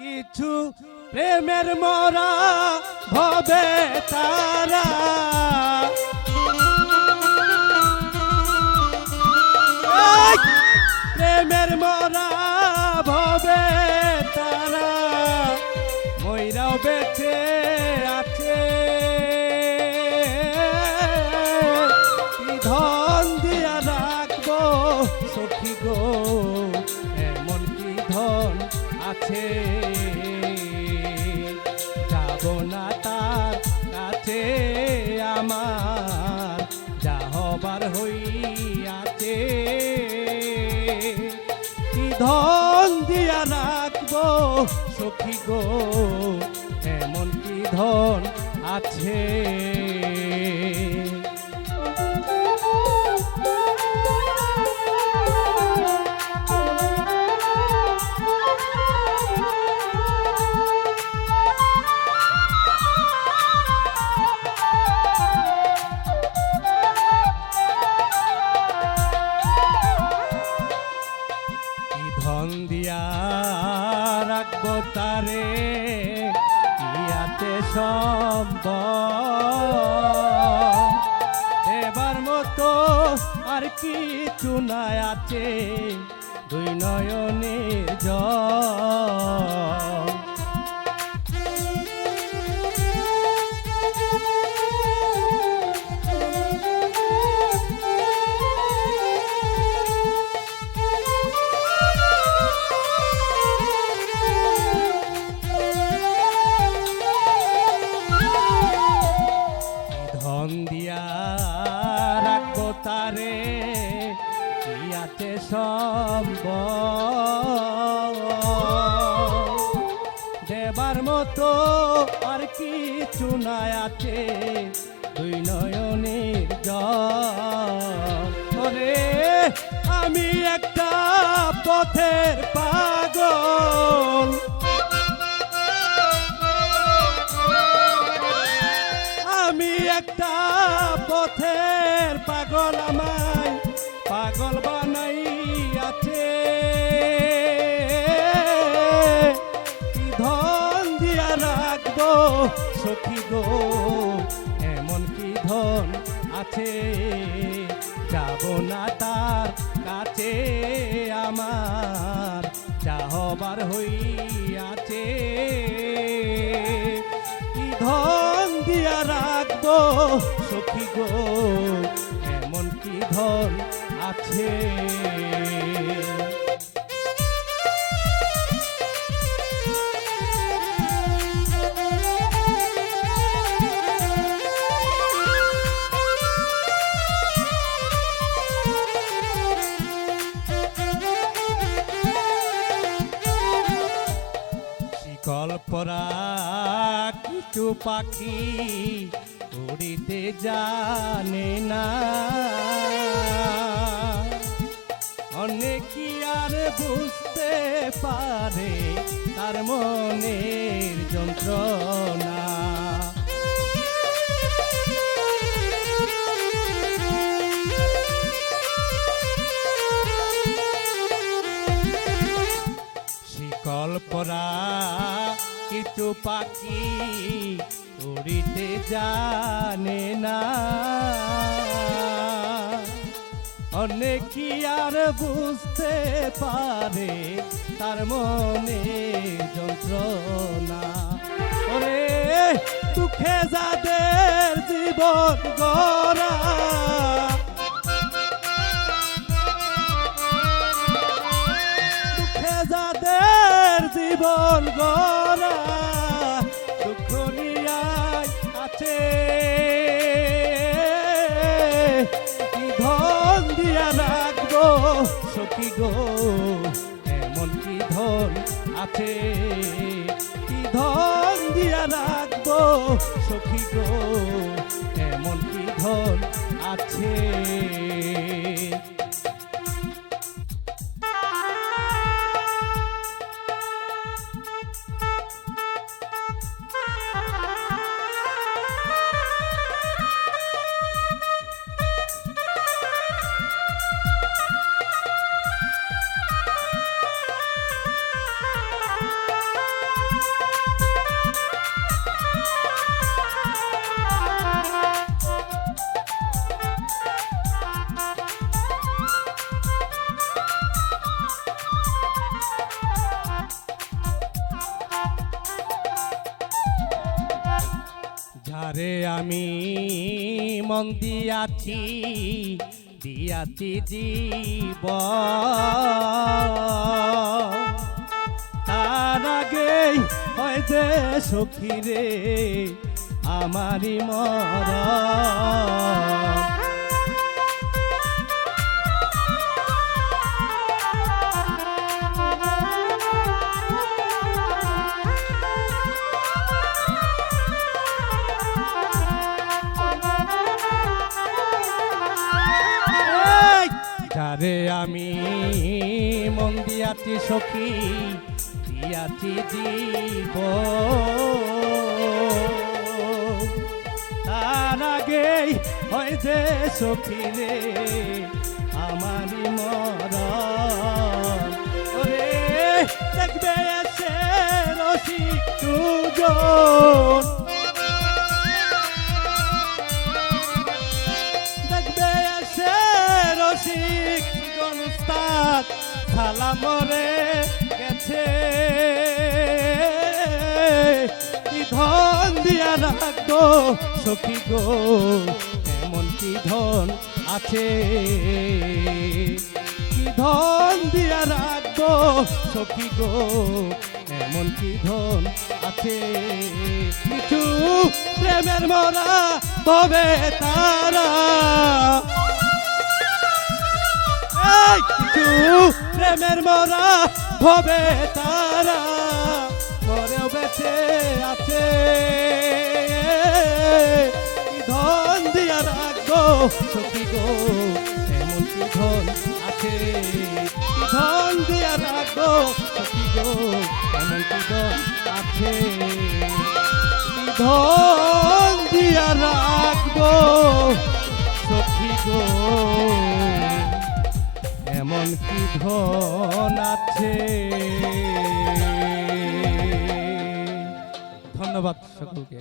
কিছু প্রেমের মরা ভবে তারা প্রেমের মরা ভবে তারা ময়রাও বেঁচে আছে কি ধন দিয়া রাখবো সখী গো এমন কি ধন আছে যাব না তার কাছে আমার যা হবার হইয়াছে কি ধন দিয়া রাখবো সখী গো এমন কি ধন আছে ধন দিয়া রাখবো তারে ইয়াতে সম্ভব দেবার মতো আর কিছু নাই আছে দুই নয়নের জল ধন দিয়া রাখবো তারে ইয়াতে সম্ভব দেবার মতো আর কিছু নাই আছে দুই নয়নের জল আমি একটা পথের পাগল আমি একটা পথের পাগল আমায় পাগল বানাই আছে কি ধন দিয়া রাখবো সখী গো এমন কি ধন আছে যাব না তার কাছে আমার যা হবার হইয়াছে কি ধন দিয়া রাখবো সখী গো এমন কি ধন আছে কল্পরা কিছু পাখি উড়িতে জানে না অনেক কি আর বুঝতে পারে তার মনের যন্ত্রণা কল্পরা কিছু পাখি উড়িতে জানে না অনেক কি আর বুঝতে পারে তার মনে যন্ত্রণা ওরে দুঃখে যাদের জীবন গড়া যাদের জীবন গড়া দুঃখ নিয়াই আছে কি ধন দিয়া রাখবো সখী গো এমন কি ধন আছে কি ধন দিয়া রাখবো সখী গো এমন কি ধন আছে যারে আমি মন দিয়াছি দিয়াছি জীব তার আগেই হয় যে সখী রে আমারি মরণ যারে আমি মন দিয়াছি সখী দিয়াছি জীব তার আগেই হয় যে সখী রে আমারি মরণ ওরে দেখবে এসে রসিক দুজন দেখবে এসে রসিক গনুস্তাদ সালাম রে গেছে কি ধন দিয়া রাখবো সখী গো এমন কি ধন আছে কি ধন দিয়া রাখবো সখী গো এমন কি ধন আছে কিছু প্রেমের মরা ভবে তারা কিছু প্রেমের মরা ভবে তারা মরেও বেঁচে আছে কি ধন দিয়া রাখবো সখী গো এমন কি ধন আছে কি ধন দিয়া রাখবো সখী গো এমন কি ধন আছে কি ধন দিয়া রাখবো সখী গো এমন কি ধন আছে ধন্যবাদ সকলকে।